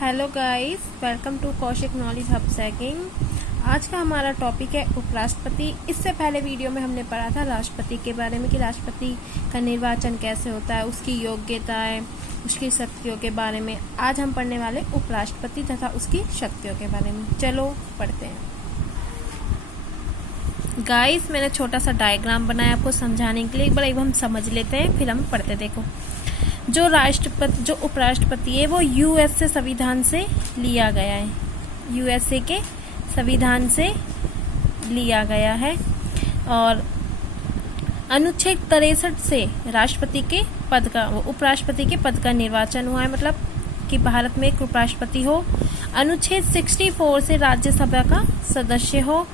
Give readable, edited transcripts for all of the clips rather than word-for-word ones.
Hello guys, welcome to Kaushik knowledge hub सैकिंग। आज का हमारा टॉपिक है उपराष्ट्रपति। इससे पहले वीडियो में हमने पढ़ा था राष्ट्रपति के बारे में कि राष्ट्रपति का निर्वाचन कैसे होता है, उसकी योग्यताएं, उसकी शक्तियों के बारे में। आज हम पढ़ने वाले उपराष्ट्रपति तथा उसकी शक्तियों के बारे में। चलो पढ़ते हैं। गाइस, मैंने छोटा सा डायग्राम बनाया आपको समझाने के लिए। एक बार हम समझ लेते हैं, फिर हम पढ़ते। देखो, जो उपराष्ट्रपति है वो यूएसए संविधान से लिया गया है। यूएसए के संविधान से लिया गया है और अनुच्छेद 63 से राष्ट्रपति के पद का, उपराष्ट्रपति के पद का निर्वाचन हुआ है। मतलब कि भारत में एक उपराष्ट्रपति हो। अनुच्छेद 64 से राज्यसभा का सदस्य हो।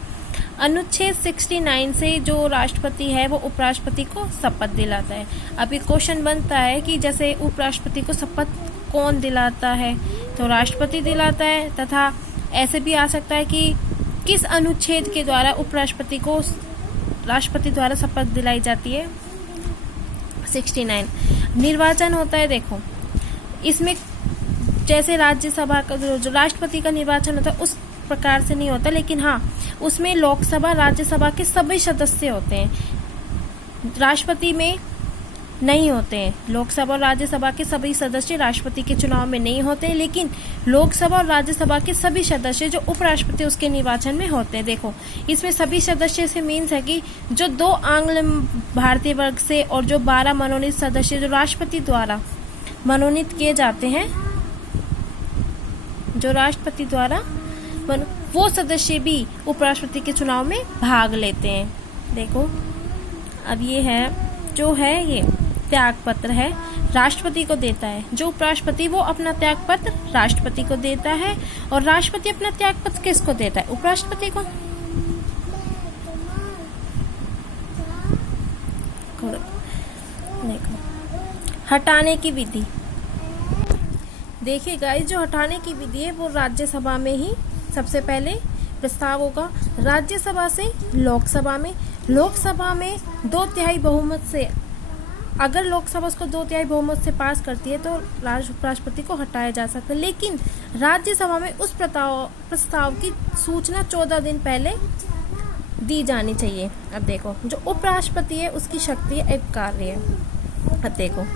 अनुच्छेद 69 से जो राष्ट्रपति है वो उपराष्ट्रपति को शपथ दिलाता है। अभी क्वेश्चन बनता है कि जैसे उपराष्ट्रपति को शपथ कौन दिलाता है, तो राष्ट्रपति दिलाता है। तथा ऐसे भी आ सकता है कि किस अनुच्छेद के द्वारा उपराष्ट्रपति को राष्ट्रपति द्वारा शपथ दिलाई जाती है। 69 निर्वाचन होता है। देखो, इसमें जैसे राज्यसभा का जो राष्ट्रपति का निर्वाचन होता है उस प्रकार से नहीं होता, लेकिन हाँ, उसमें लोकसभा राज्यसभा के सभी सदस्य होते हैं, राष्ट्रपति में नहीं होते हैं। लोकसभा और राज्यसभा के सभी सदस्य राष्ट्रपति के चुनाव में नहीं होते, लेकिन लोकसभा और राज्यसभा के सभी सदस्य जो उपराष्ट्रपति उसके निर्वाचन में होते हैं। देखो, इसमें सभी सदस्य से मीन्स है कि जो 2 आंग्ल भारतीय वर्ग से और जो 12 मनोनीत सदस्य जो राष्ट्रपति द्वारा मनोनीत किए जाते हैं, जो राष्ट्रपति द्वारा वो सदस्य भी उपराष्ट्रपति के चुनाव में भाग लेते हैं। देखो, अब ये है जो है ये त्याग पत्र है, राष्ट्रपति को देता है। जो उपराष्ट्रपति वो अपना त्याग पत्र राष्ट्रपति को देता है और राष्ट्रपति अपना त्याग पत्र किसको देता है? उपराष्ट्रपति को। देखो, हटाने की विधि। देखिए गाइस, जो हटाने की विधि है वो राज्यसभा में ही सबसे पहले प्रस्ताव होगा। राज्यसभा से लोकसभा में, लोकसभा में 2/3 बहुमत से, अगर लोकसभा उसको 2/3 बहुमत से पास करती है तो राष्ट्रपति को हटाया जा सकता है। लेकिन राज्यसभा में उस प्रस्ताव की सूचना 14 दिन पहले दी जानी चाहिए। अब देखो, जो उपराष्ट्रपति है उसकी शक्ति एक कार्य है। अब देखो,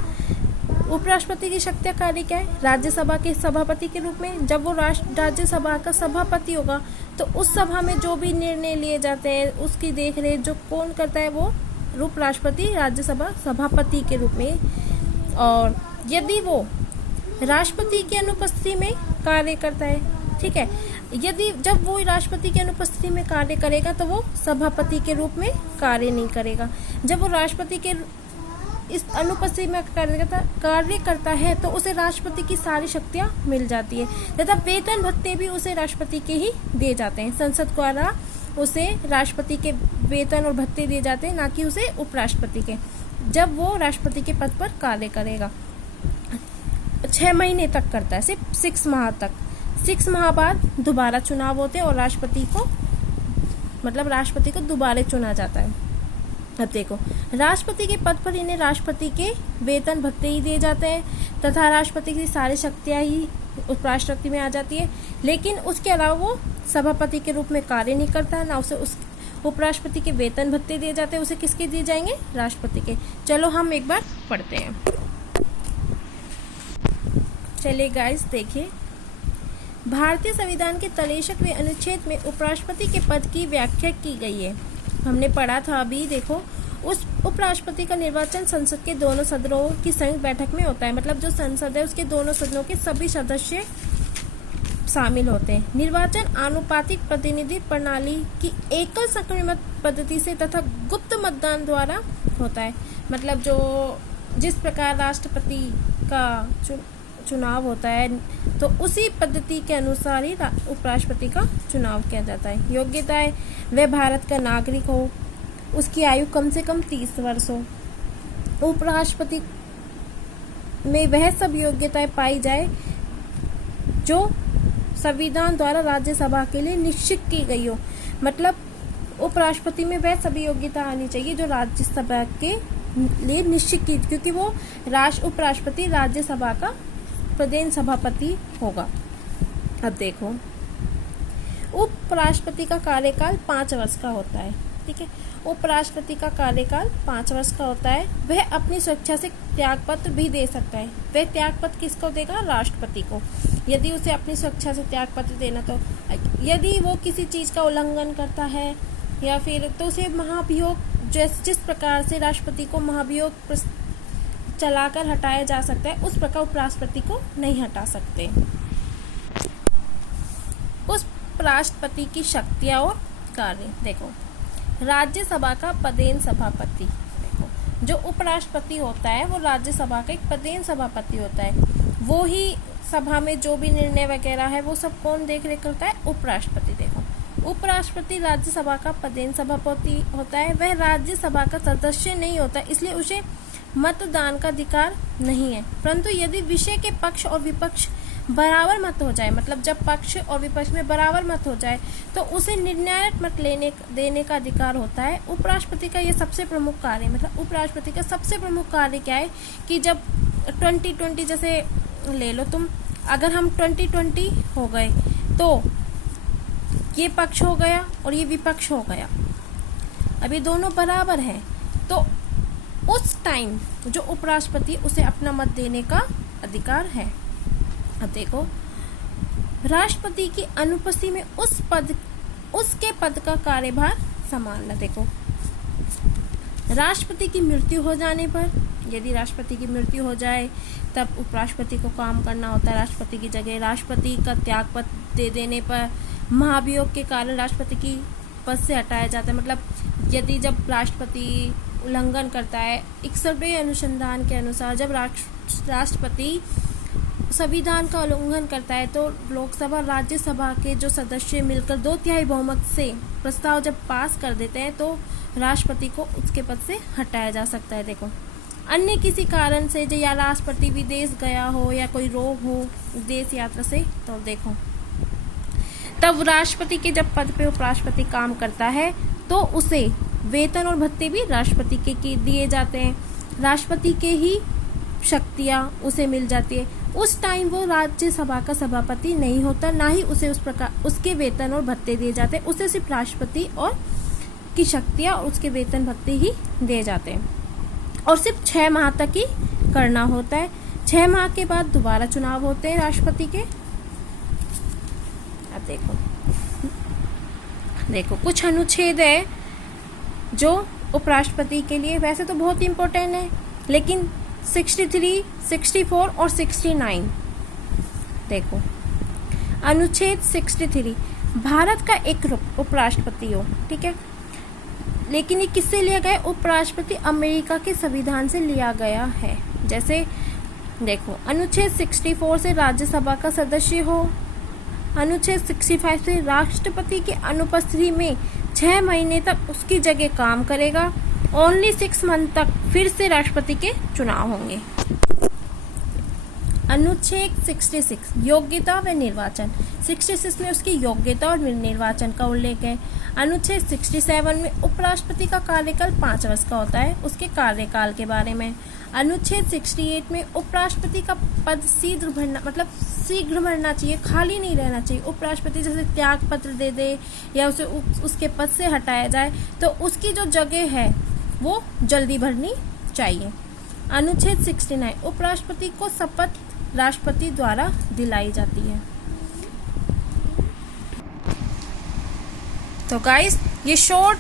उपराष्ट्रपति की शक्ति कार्य क्या है? राज्यसभा के सभापति के रूप में, जब वो राज्यसभा का सभापति होगा तो उस सभा में जो भी निर्णय लिए जाते हैं उसकी देखरेख जो कौन करता है? वो उपराष्ट्रपति राज्यसभा सभापति के रूप में। और यदि वो राष्ट्रपति की अनुपस्थिति में कार्य करता है, ठीक है, यदि जब वो राष्ट्रपति की अनुपस्थिति में कार्य करेगा तो वो सभापति के रूप में कार्य नहीं करेगा। जब वो राष्ट्रपति के इस अनुपस्थिति में कार्य करता है तो उसे राष्ट्रपति की सारी शक्तियां मिल जाती है तथा वेतन भत्ते भी उसे राष्ट्रपति के ही दिए जाते हैं। संसद द्वारा उसे राष्ट्रपति के वेतन और भत्ते दिए जाते हैं, ना कि उसे उपराष्ट्रपति के, जब वो राष्ट्रपति के पद पर कार्य करेगा। 6 महीने तक करता है, सिर्फ 6 माह तक। 6 माह बाद दोबारा चुनाव होते हैं और राष्ट्रपति को दोबारा चुना जाता है। अब देखो, राष्ट्रपति के पद पर इन्हें राष्ट्रपति के वेतन भत्ते ही दिए जाते हैं तथा राष्ट्रपति की सारी शक्तियां ही उपराष्ट्रपति में आ जाती है। लेकिन उसके अलावा वो सभापति के रूप में कार्य नहीं करता, ना उसे उस उपराष्ट्रपति के वेतन भत्ते दिए जाते हैं। उसे किसके दिए जाएंगे? राष्ट्रपति के। चलो हम एक बार पढ़ते हैं। चलिए गाइस, देखिए, भारतीय संविधान के 63वें अनुच्छेद में उपराष्ट्रपति के पद की व्याख्या की गई है। हमने पढ़ा था अभी। देखो, उस उपराष्ट्रपति का निर्वाचन संसद के दोनों सदनों की संयुक्त बैठक में होता है। मतलब जो संसद है उसके दोनों सदनों के सभी सदस्य शामिल होते हैं। निर्वाचन आनुपातिक प्रतिनिधि प्रणाली की एकल संक्रमित पद्धति से तथा गुप्त मतदान द्वारा होता है। मतलब जो जिस प्रकार राष्ट्रपति का चुनाव होता है तो उसी पद्धति के अनुसार ही उपराष्ट्रपति का चुनाव किया जाता है। योग्यताएं: वह भारत का नागरिक हो, उसकी आयु कम से कम 30 वर्ष हो, उपराष्ट्रपति में वह सब योग्यताएं पाई जाए जो संविधान द्वारा राज्यसभा के लिए निश्चित की गई हो। मतलब उपराष्ट्रपति में वह सभी योग्यता आनी चाहिए जो राज्यसभा के लिए निश्चित की, क्योंकि वो उपराष्ट्रपति राज्यसभा का प्रदेश सभापति होगा। अब देखो, उपराष्ट्रपति का कार्यकाल 5 वर्ष का होता है, ठीक है। उपराष्ट्रपति का कार्यकाल 5 वर्ष का होता है। वह अपनी स्वेच्छा से त्यागपत्र भी दे सकता है। वह त्यागपत्र किसको देगा? राष्ट्रपति को, यदि उसे अपनी स्वेच्छा से त्यागपत्र देना। तो यदि वो किसी चीज का उल्लंघन करता है या फिर तो उसे महाभियोग, जिस प्रकार से राष्ट्रपति को महाभियोग चलाकर हटाया जा सकता है, उस प्रकार उपराष्ट्रपति को नहीं हटा सकते। उस राष्ट्रपति की शक्तियां और कार्य देखो। राज्यसभा का पदेन सभापति, देखो जो उपराष्ट्रपति होता है वो राज्यसभा का एक पदेन सभापति होता है। वो ही सभा में जो भी निर्णय वगैरह है वो सब कौन देख रेख करता है? उपराष्ट्रपति। देखो, उपराष्ट्रपति राज्यसभा का पदेन सभापति होता है। वह राज्यसभा का सदस्य नहीं होता, इसलिए उसे मतदान का अधिकार नहीं है। परंतु यदि विषय के पक्ष और विपक्ष बराबर मत हो जाए, मतलब जब पक्ष और विपक्ष में बराबर मत हो जाए, तो उसे निर्णायक मत देने का अधिकार होता है। उपराष्ट्रपति का ये सबसे प्रमुख कार्य, मतलब उपराष्ट्रपति का सबसे प्रमुख कार्य क्या है कि जब 2020 जैसे ले लो तुम, अगर हम 2020 हो गए तो ये पक्ष हो गया और ये विपक्ष हो गया, अब ये दोनों बराबर हैं, तो उस टाइम जो उपराष्ट्रपति उसे अपना मत देने का अधिकार है। अब देखो, राष्ट्रपति की अनुपस्थिति में उसके पद का कार्यभार संभालना। देखो, राष्ट्रपति की मृत्यु हो जाने पर, यदि राष्ट्रपति की मृत्यु हो जाए तब उपराष्ट्रपति को काम करना होता है राष्ट्रपति की जगह। राष्ट्रपति का त्यागपत्र दे देने पर महाभियोग के कारण राष्ट्रपति की पद से हटाया जाता है। मतलब यदि जब राष्ट्रपति उल्लंघन करता है, 61वें अनुसंधान के अनुसार जब राष्ट्रपति संविधान का उल्लंघन करता है तो लोकसभा राज्यसभा के जो सदस्य मिलकर 2/3 बहुमत से प्रस्ताव जब पास कर देते हैं तो राष्ट्रपति को उसके पद से हटाया जा सकता है। देखो, अन्य किसी कारण से जो या राष्ट्रपति विदेश गया हो या कोई रोग हो विदेश यात्रा से, तो देखो तब राष्ट्रपति के जब पद पे उपराष्ट्रपति काम करता है तो उसे वेतन और भत्ते भी राष्ट्रपति के दिए जाते हैं। राष्ट्रपति के ही शक्तियां उसे मिल जाती है। उस टाइम वो राज्यसभा का सभापति नहीं होता, ना ही उसे उस प्रकार उसके वेतन और भत्ते दिए जाते हैं। उसे सिर्फ राष्ट्रपति और की शक्तियां और उसके वेतन भत्ते ही दिए जाते हैं, और सिर्फ 6 माह तक ही करना होता है। 6 माह के बाद दोबारा चुनाव होते हैं राष्ट्रपति के। अब देखो कुछ अनुच्छेद है जो उपराष्ट्रपति के लिए वैसे तो बहुत इम्पोर्टेंट है, लेकिन 63, 64 और 69। देखो, अनुच्छेद 63, भारत का एक उपराष्ट्रपति हो, ठीक है, लेकिन ये किससे लिया गया? उपराष्ट्रपति अमेरिका के संविधान से लिया गया है। जैसे देखो, अनुच्छेद 64 से राज्यसभा का सदस्य हो, अनुच्छेद 65 से राष्ट्रपति की अनुपस्थिति में 6 महीने तक उसकी जगह काम करेगा। ओनली 6 मंथ तक फिर से राष्ट्रपति के चुनाव होंगे। अनुच्छेद 66, योग्यता व निर्वाचन। 66 में उसकी योग्यता और निर्वाचन का उल्लेख है। अनुच्छेद 67 में उपराष्ट्रपति का कार्यकाल 5 वर्ष का होता है, उसके कार्यकाल के बारे में। अनुच्छेद 68 में उपराष्ट्रपति का पद शीघ्र भरना चाहिए, खाली नहीं रहना चाहिए। उपराष्ट्रपति जैसे त्याग पत्र दे दे या उसे उसके पद से हटाया जाए तो उसकी जो जगह है वो जल्दी भरनी चाहिए। अनुच्छेद 69, उपराष्ट्रपति को शपथ राष्ट्रपति द्वारा दिलाई जाती है। तो गाइस, ये शॉर्ट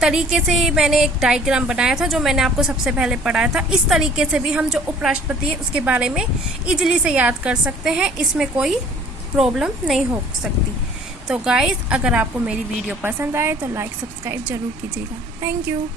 तरीके से मैंने एक डायग्राम बनाया था जो मैंने आपको सबसे पहले पढ़ाया था। इस तरीके से भी हम जो उपराष्ट्रपति है उसके बारे में इजीली से याद कर सकते हैं, इसमें कोई प्रॉब्लम नहीं हो सकती। तो गाइस, अगर आपको मेरी वीडियो पसंद आए तो लाइक सब्सक्राइब जरूर कीजिएगा। Thank you.